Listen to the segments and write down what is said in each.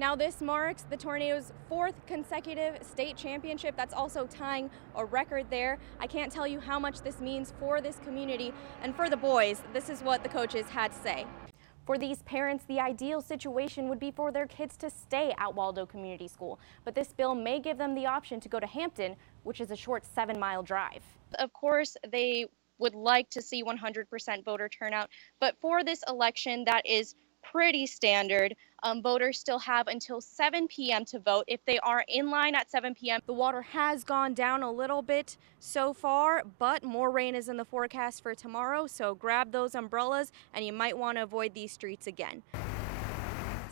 Now this marks the tornado's 4th consecutive state championship. That's also tying a record there. I can't tell you how much this means for this community and for the boys. This is what the coaches had to say. For these parents, the ideal situation would be for their kids to stay at Waldo Community School, but this bill may give them the option to go to Hampton, which is a short 7-mile drive. Of course, they would like to see 100% voter turnout, but for this election that is pretty standard. Voters still have until 7 p.m. to vote. If they are in line at 7 p.m., the water has gone down a little bit so far, but more rain is in the forecast for tomorrow, so grab those umbrellas and you might want to avoid these streets again.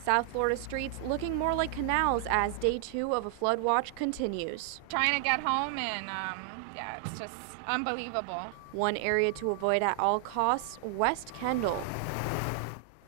South Florida streets looking more like canals as day 2 of a flood watch continues. Trying to get home and yeah, it's just unbelievable. One area to avoid at all costs, West Kendall.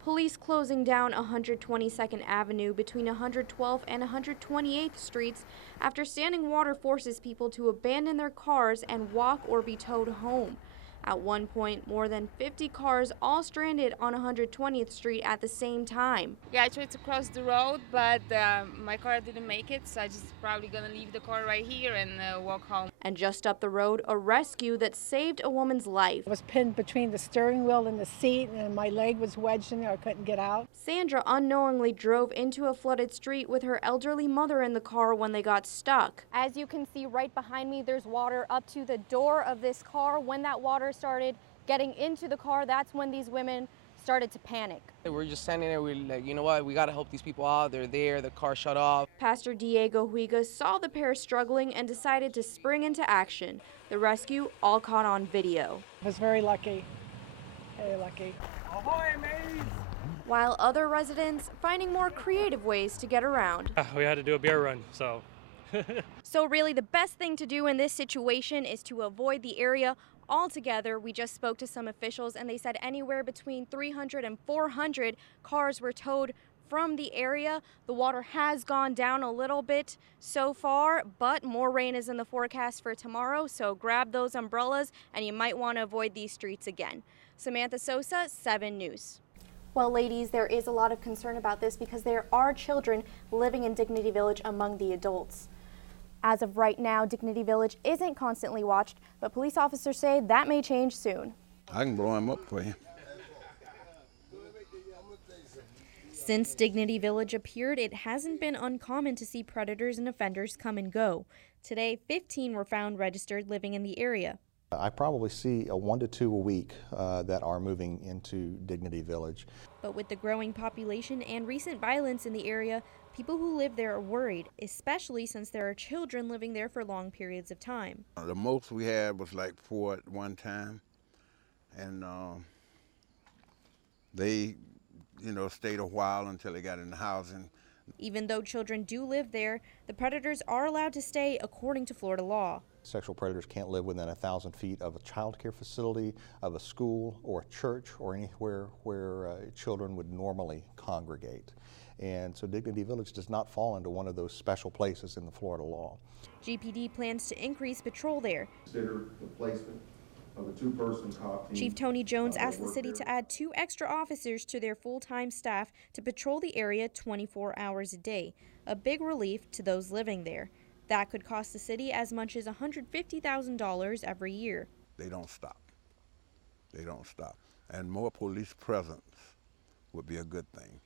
Police closing down 122nd Avenue between 112th and 128th Streets after standing water forces people to abandon their cars and walk or be towed home. At one point, more than 50 cars all stranded on 120th Street at the same time. Yeah, I tried to cross the road, but my car didn't make it, so I just probably gonna leave the car right here and walk home. And just up the road, a rescue that saved a woman's life. I was pinned between the steering wheel and the seat, and my leg was wedged in there. I couldn't get out. Sandra unknowingly drove into a flooded street with her elderly mother in the car when they got stuck. As you can see right behind me, there's water up to the door of this car. When that water started getting into the car, that's when these women started to panic. We're just standing there, we're like, you know what, we gotta help these people out. They're there, the car shut off. Pastor Diego Huiga saw the pair struggling and decided to spring into action. The rescue all caught on video. I was very lucky, very lucky. Ahoy, mateys! While other residents finding more creative ways to get around. We had to do a beer run, so. So really the best thing to do in this situation is to avoid the area altogether. We just spoke to some officials and they said anywhere between 300 and 400 cars were towed from the area. The water has gone down a little bit so far, but more rain is in the forecast for tomorrow, so grab those umbrellas and you might want to avoid these streets again. Samantha Sosa, 7 News. Well, ladies, there is a lot of concern about this because there are children living in Dignity Village among the adults. As of right now, Dignity Village isn't constantly watched, but police officers say that may change soon. I can blow him up for you. Since Dignity Village appeared, it hasn't been uncommon to see predators and offenders come and go. Today, 15 were found registered living in the area. I probably see 1 to 2 a week that are moving into Dignity Village. But with the growing population and recent violence in the area, people who live there are worried, especially since there are children living there for long periods of time. The most we had was like 4 at one time, and they, stayed a while until they got in the housing. Even though children do live there, the predators are allowed to stay according to Florida law. Sexual predators can't live within 1,000 feet of a child care facility, of a school, or a church, or anywhere where children would normally congregate. And so Dignity Village does not fall into one of those special places in the Florida law. GPD plans to increase patrol there. Consider the placement of a 2-person cop team. Chief Tony Jones asked the city to add 2 extra officers to their full-time staff to patrol the area 24 hours a day, a big relief to those living there. That could cost the city as much as $150,000 every year. They don't stop. They don't stop. And more police presence would be a good thing.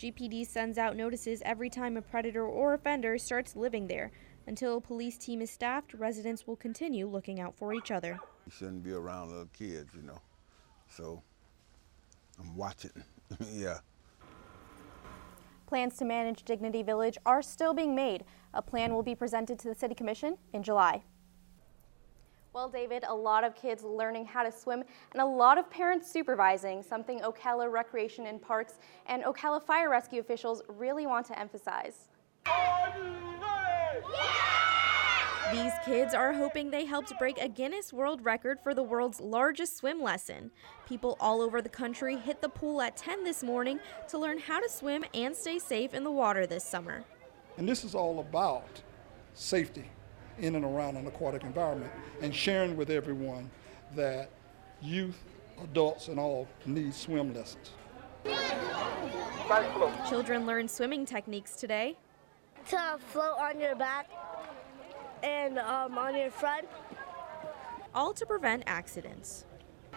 GPD sends out notices every time a predator or offender starts living there. Until a police team is staffed, residents will continue looking out for each other. You shouldn't be around little kids, So I'm watching. Yeah. Plans to manage Dignity Village are still being made. A plan will be presented to the City Commission in July. Well, David, a lot of kids learning how to swim and a lot of parents supervising, something Ocala Recreation and Parks and Ocala Fire Rescue officials really want to emphasize. These kids are hoping they helped break a Guinness World Record for the world's largest swim lesson. People all over the country hit the pool at 10 this morning to learn how to swim and stay safe in the water this summer. And this is all about safety in and around an aquatic environment and sharing with everyone that youth, adults, and all need swim lessons. Children learned swimming techniques today. To float on your back and on your front. All to prevent accidents.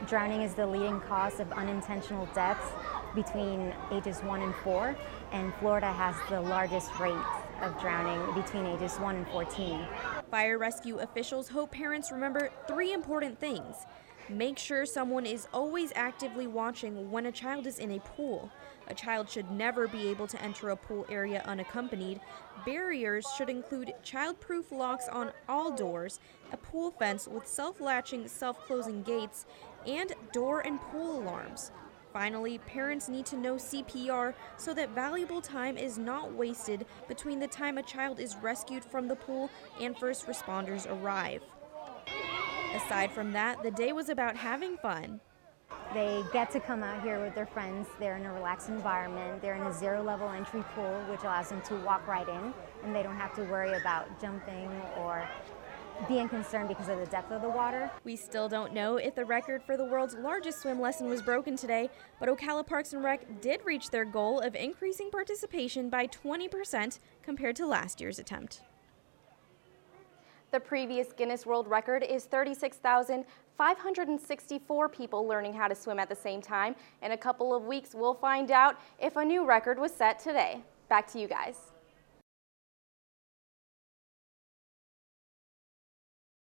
Drowning is the leading cause of unintentional deaths between ages 1 and 4, and Florida has the largest rate of drowning between ages 1 and 14. Fire rescue officials hope parents remember 3 important things. Make sure someone is always actively watching when a child is in a pool. A child should never be able to enter a pool area unaccompanied. Barriers should include child-proof locks on all doors, a pool fence with self-latching, self-closing gates, and door and pool alarms. Finally, parents need to know CPR so that valuable time is not wasted between the time a child is rescued from the pool and first responders arrive. Aside from that, the day was about having fun. They get to come out here with their friends. They're in a relaxed environment. They're in a zero-level entry pool, which allows them to walk right in, and they don't have to worry about jumping or being concerned because of the depth of the water. We still don't know if the record for the world's largest swim lesson was broken today, but Ocala Parks and Rec did reach their goal of increasing participation by 20% compared to last year's attempt. The previous Guinness World Record is 36,564 people learning how to swim at the same time. In a couple of weeks, we'll find out if a new record was set today. Back to you guys.